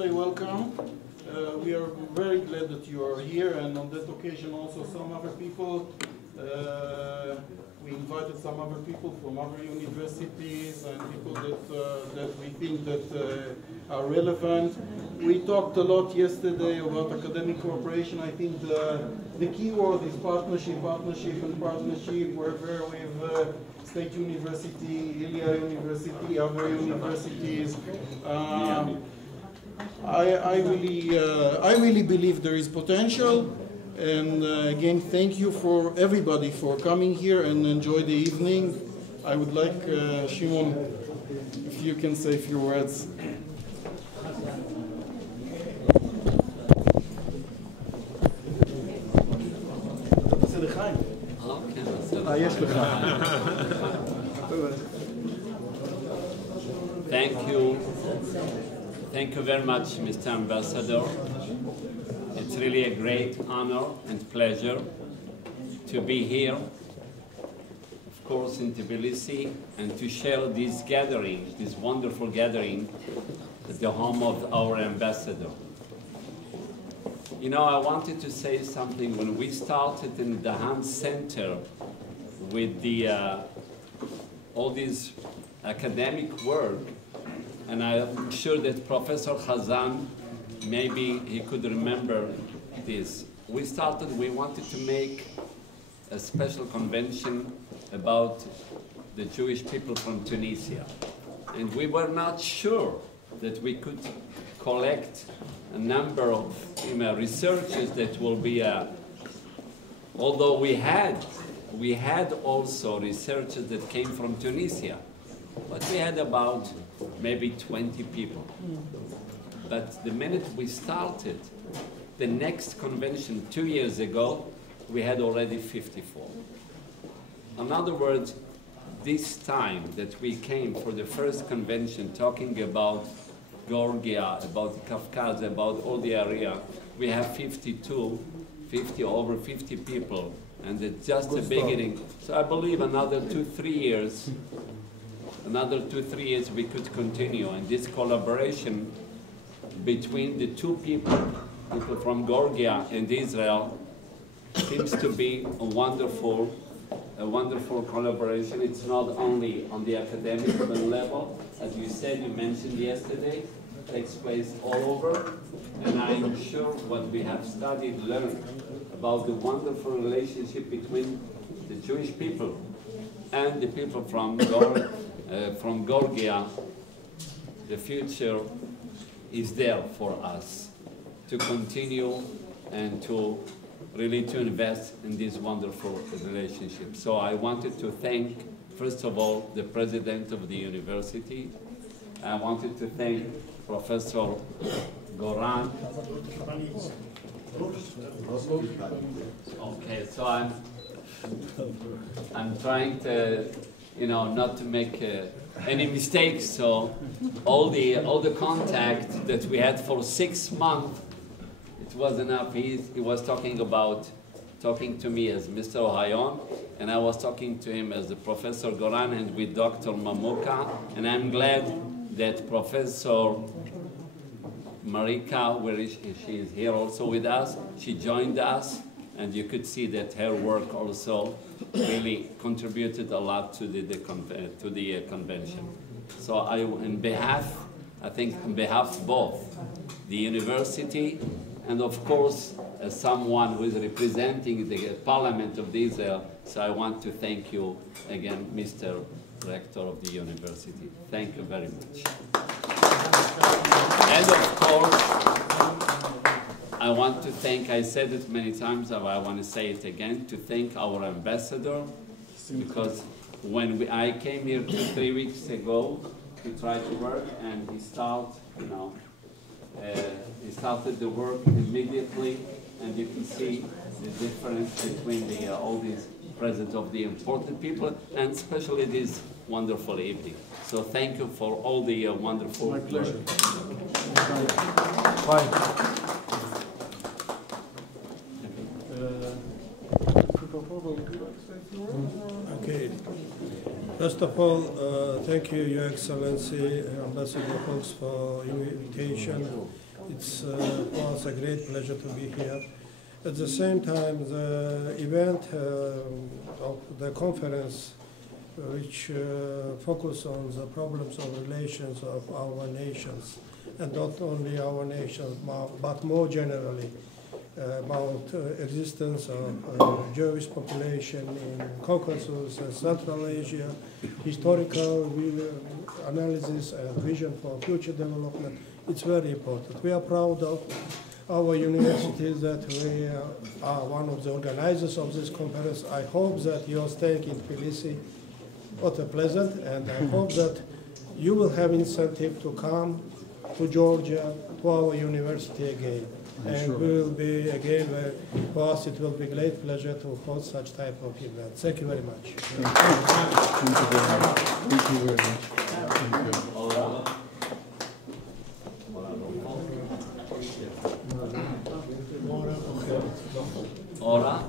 Very welcome. We are very glad that you are here, and on that occasion also some other people. We invited some other people from other universities and people that we think that are relevant. We talked a lot yesterday about academic cooperation. I think the key word is partnership, partnership, and partnership. We're there with State University, Ilya University, other universities. I really believe there is potential, and again, thank you for everybody for coming here and enjoy the evening. I would like Shimon, if you can say a few words. Thank you very much, Mr. Ambassador. It's really a great honor and pleasure to be here, of course, in Tbilisi, and to share this gathering, this wonderful gathering, at the home of our ambassador. You know, I wanted to say something. When we started in the Dahan Center with all this academic work, and I'm sure that Professor Hazan, maybe he could remember this. We wanted to make a special convention about the Jewish people from Tunisia. And we were not sure that we could collect a number of researchers that will be, although we had also researchers that came from Tunisia, but we had about maybe 20 people. But the minute we started the next convention 2 years ago, we had already 54. In other words, this time that we came for the first convention talking about Georgia, about Caucasus, about all the area, we have over 50 people, and it's just the beginning. So I believe another 2-3 years, we could continue, and this collaboration between the two people from Georgia and Israel, seems to be a wonderful collaboration. It's not only on the academic level, as you said, you mentioned yesterday, it takes place all over, and I'm sure what we have studied, learned about the wonderful relationship between the Jewish people and the people from Georgia, the future is there for us to continue and to really invest in this wonderful relationship. So I wanted to thank, first of all, the president of the university. I wanted to thank Professor Goran. Okay, so I'm trying to, not to make any mistakes. So all the contact that we had for 6 months, it was enough. He was talking to me as Mr. Ohayon, and I was talking to him as the Professor Goran and with Dr. Mamuka, and I'm glad that Professor Marika, she is here also with us, she joined us, and you could see that her work also really contributed a lot to the convention. So on behalf of both the university and of course as someone who is representing the Parliament of Israel, so I want to thank you again, Mr. Rector of the university. Thank you very much. And of course, I want to thank, I said it many times, but I want to say it again, to thank our ambassador, because when I came here 2-3 weeks ago to try to work, and he started the work immediately, and you can see the difference between all these presence of the important people, and especially this wonderful evening. So thank you for all the wonderful work. My pleasure. Okay. First of all, thank you, Your Excellency, Ambassador Fox, for invitation It's for us a great pleasure to be here. At the same time, the event of the conference, which focus on the problems of relations of our nations, and not only our nations, but more generally about existence of Jewish population in Caucasus and Central Asia, historical analysis and vision for future development. It's very important. We are proud of our university that we are one of the organizers of this conference. I hope that your stay in Tbilisi was pleasant, and I hope that you will have incentive to come to Georgia, to our university again. And we will be again, for us it will be a great pleasure to host such type of event. Thank you very much. Thank you very much. Thank you very much. Thank you. Ora.